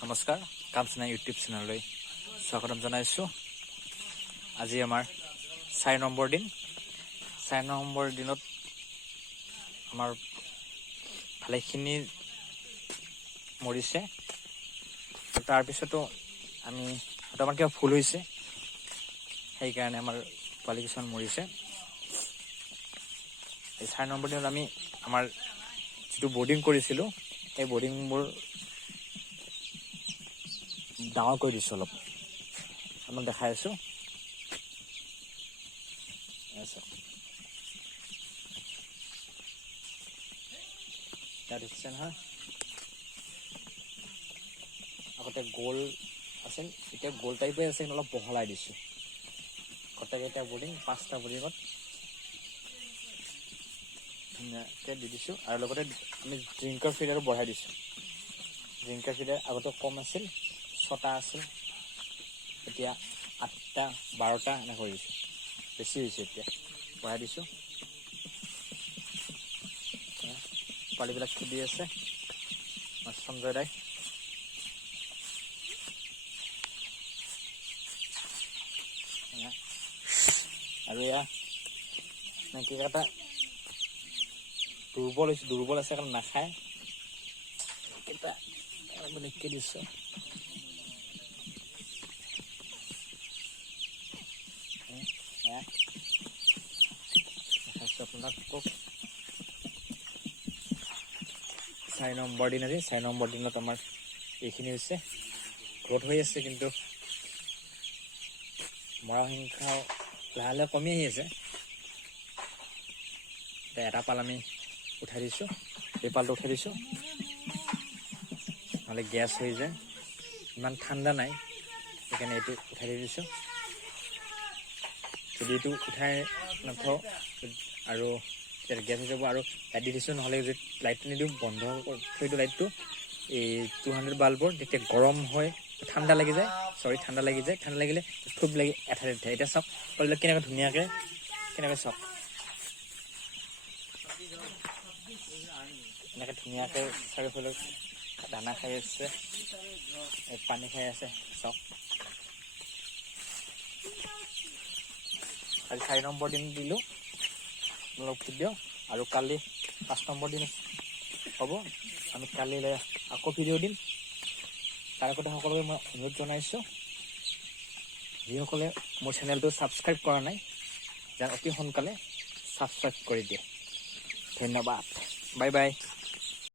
নমস্কাৰ কামচনা ইউটিউব চেনেললৈ স্বাগতম জনাইছোঁ। আজি আমাৰ 4 নম্বৰ দিন। 4 নম্বৰ দিনত আমাৰ ভালেখিনি মৰিছে। তাৰপিছতো আমি বৰ্তমান কিবা ফুল হৈছে, সেইকাৰণে আমাৰ পোৱালি কিছুমান মৰিছে। এই 4 নম্বৰ দিনত আমি আমাৰ যিটো বৰ্ডিং কৰিছিলোঁ, সেই বৰ্ডিংবোৰ ডাঙৰ কৰি দিছোঁ। অলপ আপোনাক দেখাই আছোঁ। তাত দেখিছে নহয়, আগতে গোল আছিল, এতিয়া গোল টাইপে আছে, কিন্তু অলপ বহলাই দিছোঁ। গোটেইকেইটা বৰ্ডিং 5টা বৰ্ডিঙত ধুনীয়াকৈ দি দিছোঁ। আৰু লগতে আমি জিংকৰ ফিডাৰো বঢ়াই দিছোঁ। জিংকৰ ফিডাৰ আগতে কম আছিল, 6টা আছিল, এতিয়া 8টা 12টা এনেকৈ হৈ দিছোঁ। বেছি হৈছে, এতিয়া বঢ়াই দিছোঁ। পোৱালিবিলাক খেদি আছে মাছ সঞ্জয় দাই। আৰু এয়া কিবা এটা দুৰ্বল আছে কাৰণ নাখায়। কেইটা বেলেগকৈ দিছোঁ। দেখাইছোঁ আপোনাক। 4 নম্বৰ দিন আজি। 4 নম্বৰ দিনত আমাৰ এইখিনি হৈছে। গ্ৰ'থ হৈ আছে, কিন্তু মৰা সংখ্যা লাহে লাহে কমি আহি আছে। এতিয়া এটা পাল আমি উঠাই দিছোঁ, এই পালটো উঠাই দিছোঁ, নহ'লে গেছ হৈ যায়। ইমান ঠাণ্ডা নাই, সেইকাৰণে এইটো উঠাই দি দিছোঁ। যদি এইটো উঠাই নথওঁ আৰু গেছ হৈ যাব। আৰু লাইট দি দিছোঁ, নহ'লে যদি লাইটটো নিদিওঁ, বন্ধ থৈ দিওঁ লাইটটো, এই 200 বাল্বৰ, তেতিয়া গৰম হয়, ঠাণ্ডা লাগি যায়। ঠাণ্ডা লাগিলে থুপ লাগি এঠাইত উঠে। এতিয়া চাওক পোৱালিবিলাক কেনেকৈ ধুনীয়াকৈ চাওক, এনেকৈ ধুনীয়াকৈ চাৰিওফালে দানা খাই আছে, পানী খাই আছে। চাওক, আজি 4 নম্বৰ দিন দিলোঁ অলপ ভিডিঅ', আৰু কালি 5 নম্বৰ দিন হ'ব। আমি কালিলৈ আকৌ ভিডিঅ' দিম। তাৰ আগতে সকলোকে মই অনুৰোধ জনাইছোঁ, যিসকলে মোৰ চেনেলটো ছাবস্ক্ৰাইব কৰা নাই, যেন অতি সোনকালে ছাবস্ক্ৰাইব কৰি দিয়ে। ধন্যবাদ। Bye bye.